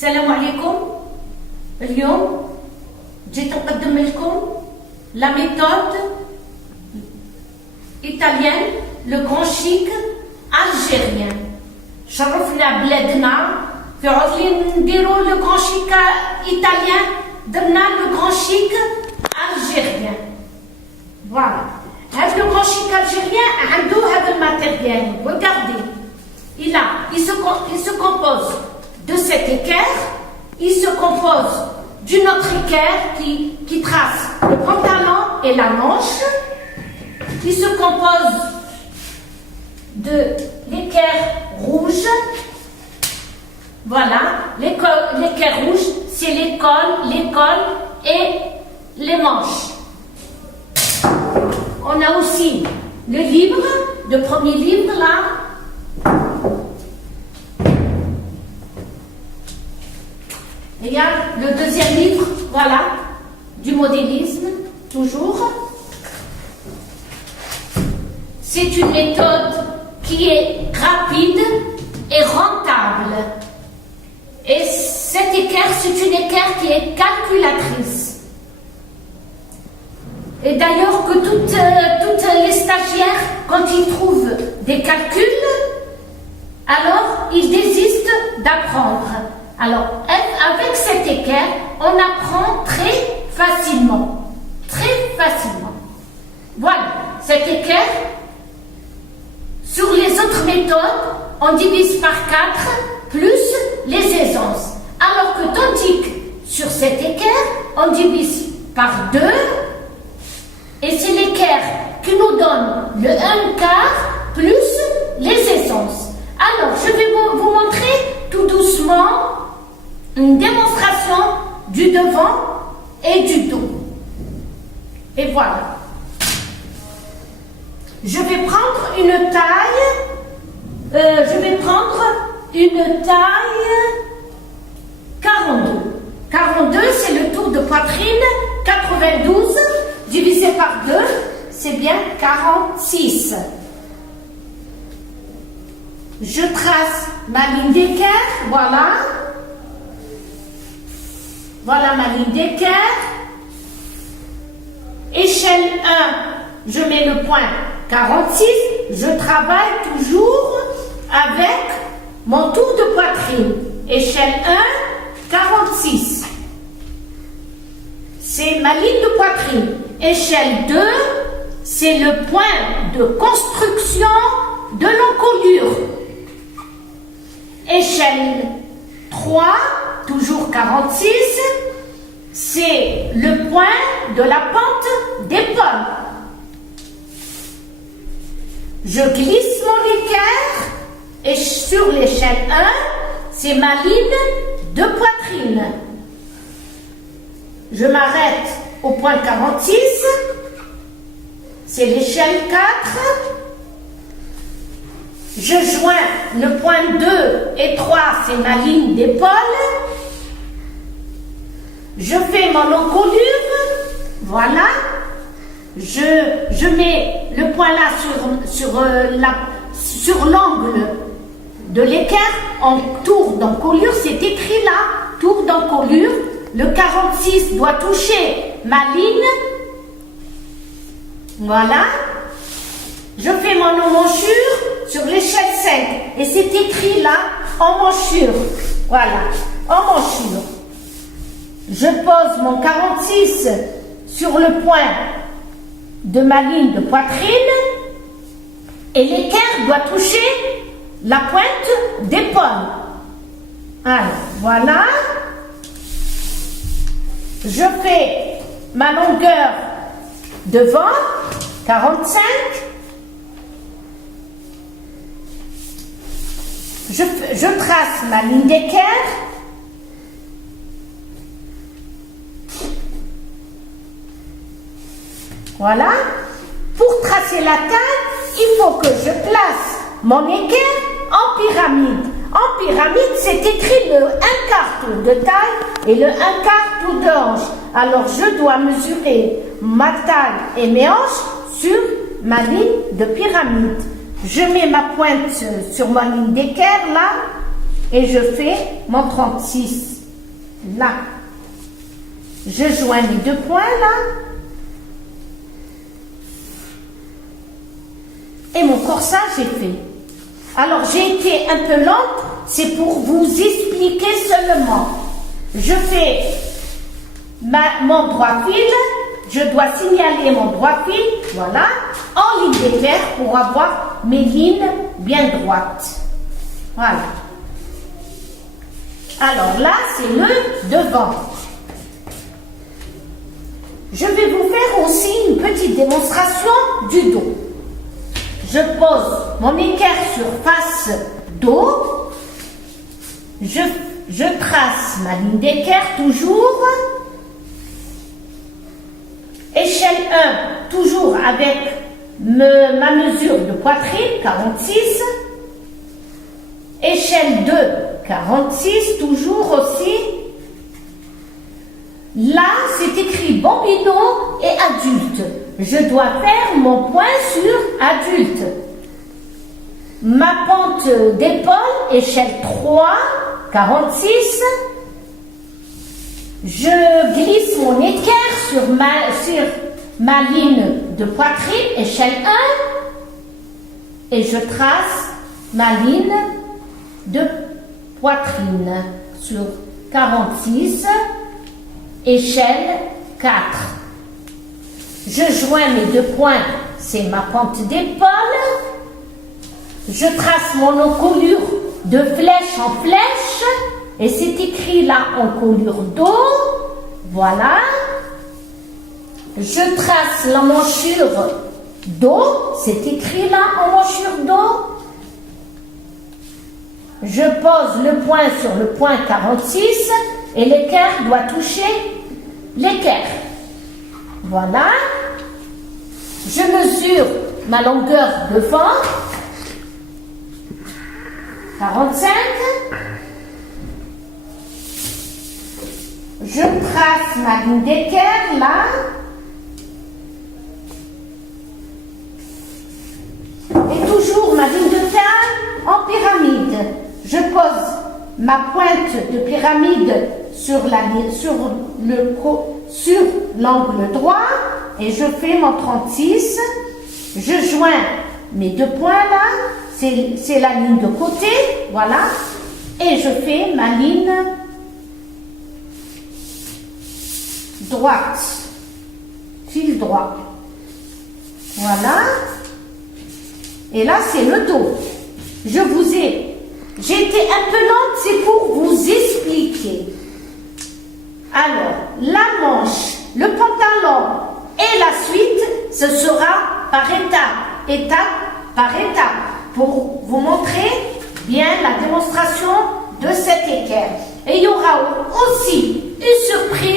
السلام عليكم. اليوم جيت نقدم لكم la méthode italienne, le grand chic algérien. شرفنا بلادنا في عطلين نديرو le grand chic italien, درنا le grand chic algérien. Voilà. هذا le grand chic algérien عنده هذا الماتيريال. Regardez. Il se compose de cet équerre, il se compose d'une autre équerre qui trace le pantalon et la manche, il se compose de l'équerre rouge, voilà, l'équerre rouge, c'est l'école et les manches. On a aussi le livre, le premier livre là. Il y a le deuxième livre, voilà, du modélisme, toujours. C'est une méthode qui est rapide et rentable. Et cette équerre, c'est une équerre qui est calculatrice. Et d'ailleurs que toutes les stagiaires, quand ils trouvent des calculs, alors ils désistent d'apprendre. Alors, avec cette équerre, on apprend très facilement. Très facilement. Voilà, cette équerre, sur les autres méthodes, on divise par 4 plus les aisances. Alors que tandis que sur cette équerre, on divise par 2 et c'est l'équerre qui nous donne le 1/4 plus les aisances. Alors, je vais vous montrer tout doucement une démonstration du devant et du dos. Et voilà. Je vais prendre une taille. Une taille 42. 42, c'est le tour de poitrine. 92 divisé par 2, c'est bien 46. Je trace ma ligne d'équerre, voilà. Voilà ma ligne d'équerre. Échelle 1, je mets le point 46. Je travaille toujours avec mon tour de poitrine. Échelle 1, 46. C'est ma ligne de poitrine. Échelle 2, c'est le point de construction de l'encolure. Échelle 3, toujours 46, c'est le point de la pente d'épaule. Je glisse mon équerre et sur l'échelle 1, c'est ma ligne de poitrine. Je m'arrête au point 46, c'est l'échelle 4. Je joins le point 2 et 3, c'est ma ligne d'épaule. Je fais mon encolure, voilà. Je mets le point là sur l'angle de l'équerre en tour d'encolure, c'est écrit là, tour d'encolure. Le 46 doit toucher ma ligne, voilà. Je fais mon emmanchure sur l'échelle 5 et c'est écrit là, emmanchure, voilà, emmanchure. Je pose mon 46 sur le point de ma ligne de poitrine et l'équerre doit toucher la pointe d'épaule. Alors, voilà. Je fais ma longueur devant, 45. Je trace ma ligne d'équerre. Voilà. Pour tracer la taille, il faut que je place mon équerre en pyramide. En pyramide, c'est écrit le 1/4 tour de taille et le 1/4 tour de hanche. Alors, je dois mesurer ma taille et mes hanches sur ma ligne de pyramide. Je mets ma pointe sur ma ligne d'équerre là. Et je fais mon 36 là. Je joins les deux points là. Et mon corsage est fait. Alors j'ai été un peu lente, c'est pour vous expliquer seulement. Je fais mon droit fil, je dois signaler mon droit fil, voilà, en ligne d'équerre pour avoir mes lignes bien droites. Voilà. Alors là, c'est le devant. Je vais vous faire aussi une petite démonstration du dos. Je pose mon équerre sur face dos. Je trace ma ligne d'équerre toujours. Échelle 1, toujours avec ma mesure de poitrine, 46. Échelle 2, 46, toujours aussi. Là, c'est écrit bambino et adulte. Je dois faire mon point sur adulte. Ma pente d'épaule, échelle 3, 46. Je glisse mon équerre sur ma ligne de poitrine, échelle 1. Et je trace ma ligne de poitrine sur 46, échelle 4. Je joins mes deux points, c'est ma pente d'épaule. Je trace mon encolure de flèche en flèche et c'est écrit là encolure dos. Voilà. Je trace l'emmanchure dos, c'est écrit là emmanchure dos. Je pose le point sur le point 46 et l'équerre doit toucher l'équerre. Voilà. Je mesure ma longueur devant, 45. Je trace ma ligne d'équerre là. Et toujours ma ligne de fin en pyramide. Je pose ma pointe de pyramide sur l'angle droit et je fais mon 36. Je joins mes deux points là, c'est la ligne de côté, voilà, et je fais ma ligne droite, fil droit. Voilà. Et là, c'est le dos. J'ai été un peu lente, c'est pour vous expliquer. Alors, la manche, le pantalon et la suite, ce sera par étape par étape, pour vous montrer bien la démonstration de cette équerre. Et il y aura aussi une surprise